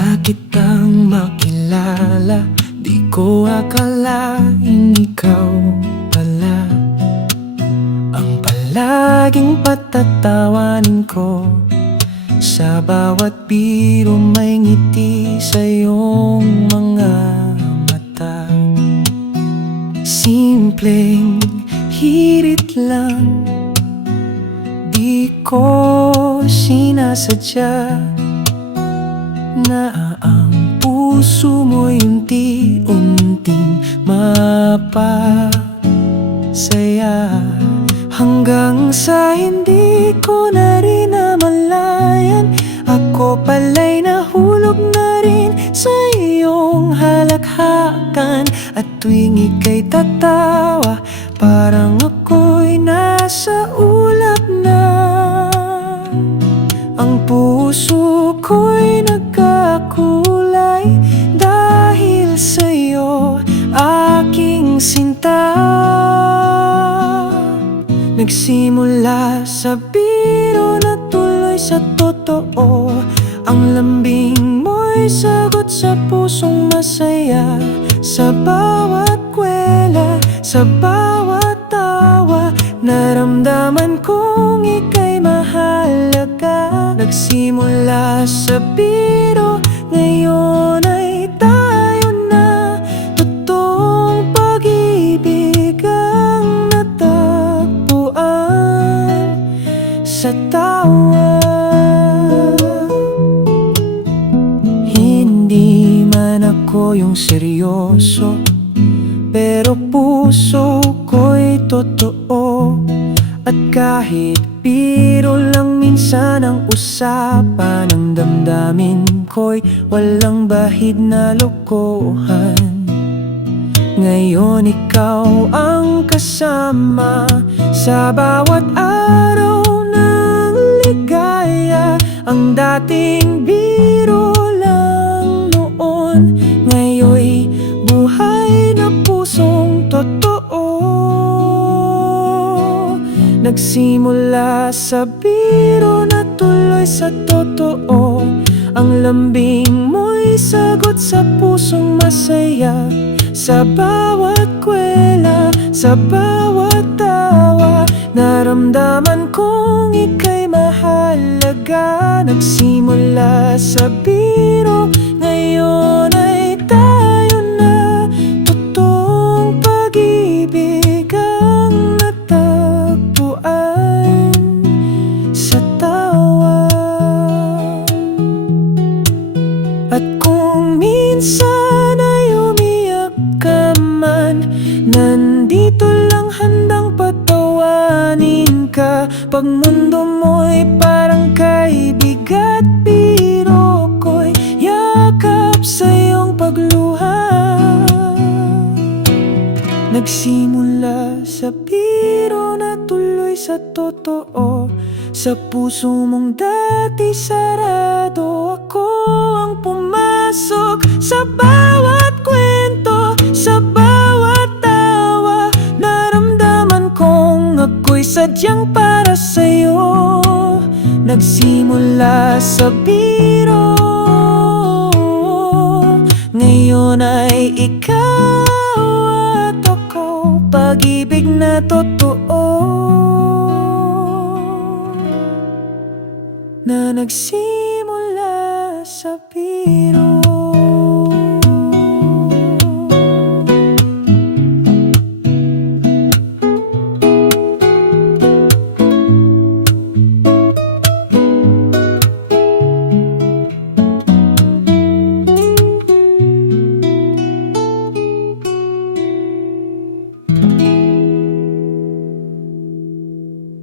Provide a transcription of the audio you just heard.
na kitang makilala? Di ko akalain ikaw pala. Ang palaging patatawanin ko Sa bawat biro may ngiti sa iyong mga mata. Simpleng hirit lang Di ko sinasadya na ang puso mo'y unti-unting mapasaya. Hanggang sa hindi ko na rin namalayan Ako pala'y nahulog na rin sa iyong halakhakan At tuwing ika'y tatawa Parang ako'y nasa ulap na. Ang puso ko'y nagkakulay Nagsimula sa biro na tuloy sa totoo. Ang lambing mo'y sagot sa pusong masaya. Sa bawat kwela, sa bawat tawa Naramdaman kong ika'y mahalaga. Nagsimula sa biro, ngayon Hindi man ako yung seryoso Pero puso ko'y totoo. At kahit biro lang minsan ang usapan Ang damdamin ko'y walang bahid na lokohan. Ngayon ikaw ang kasama Sa bawat araw ng ligaya. Ang dating biro Nagsimula sa biro na tuloy sa totoo. Ang lambing mo'y sagot sa pusong masaya. Sa bawat kwela, sa bawat tawa Naramdaman kong ika'y mahalaga. Nagsimula sa biro, Pag mundo mo'y parang kaibigat Biro ko'y yakap sa iyong pagluha. Nagsimula sa biro na tuloy sa totoo. Sa puso mong dati sarado Ako ang pumasok sa bawat kwento Sa bawat tawa. Naramdaman kong ako'y sadyang para sa'yo Nagsimula sa biro. Ngayon ay ikaw at ako Pag-ibig na totoo. Na nagsimula sa biro